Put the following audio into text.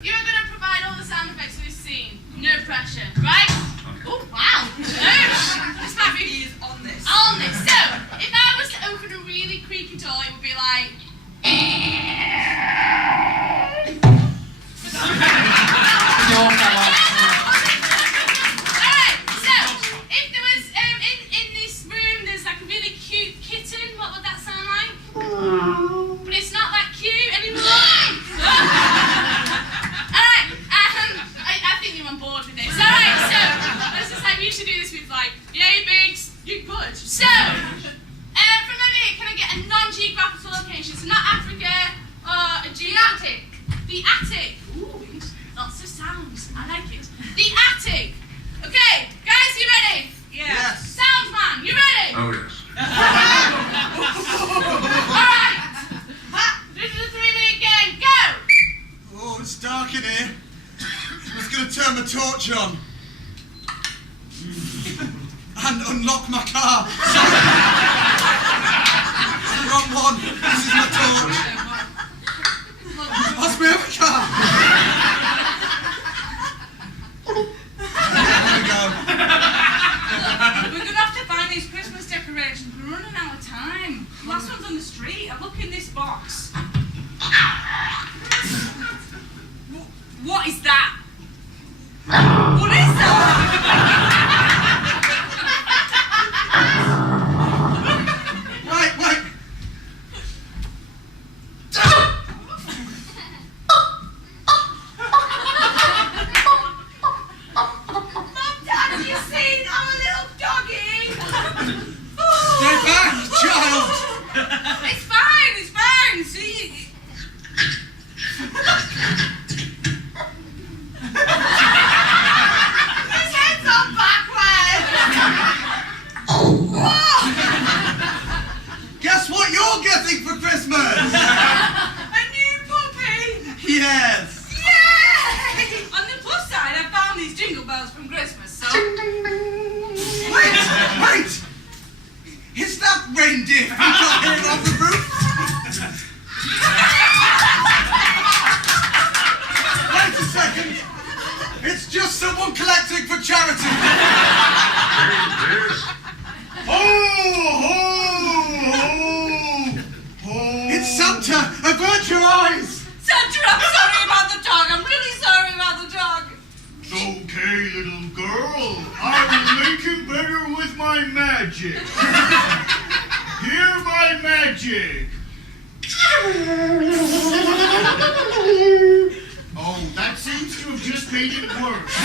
You're going to provide all the sound effects for this scene. No pressure, right? Oh, wow. This might be on this. On this. So, if I was to open a really creaky door, it would be like... Alright, so, if there was, in this room, there's like a really cute kitten, what would that sound like? But it's not that cute anymore. I think you're on board with this. Alright, so, let's just like, we should do this with like, yay, Biggs, you're good. So, from over here, can I get a non-geographical location? So not Africa, or a the attic. The attic. Ooh, lots of sounds. I like it. The attic. Okay, guys, you ready? Yes. Sound man, you ready? Oh, yes. Alright. This is a 3-minute game. Go! Oh, it's dark in here. I was going to turn my torch on. And unlock my car. Sorry. It's the wrong one. This is my torch. Pass me over car. There we go. We're going to have to find these Christmas decorations. We're running out of time. The last one's on the street. I look in this box. What is that? What is that? Wait. Mum, Dad, have you seen our little doggy? Stay back, child. It's fine. See? His head's on backwards. Guess what you're getting for Christmas? A new puppy. Yes. Yay! On the plus side, I found these jingle bells from Christmas, so... Wait! Is that reindeer you got here on the roof? Wait a second! It's just someone collecting for charity! Ho, ho, ho! It's Santa! Avert your eyes! Sandra, I'm sorry about the dog. I'm really sorry about the dog. It's okay, little girl. I'm making better with my magic. Hear my magic. Oh, that seems to have just made it worse.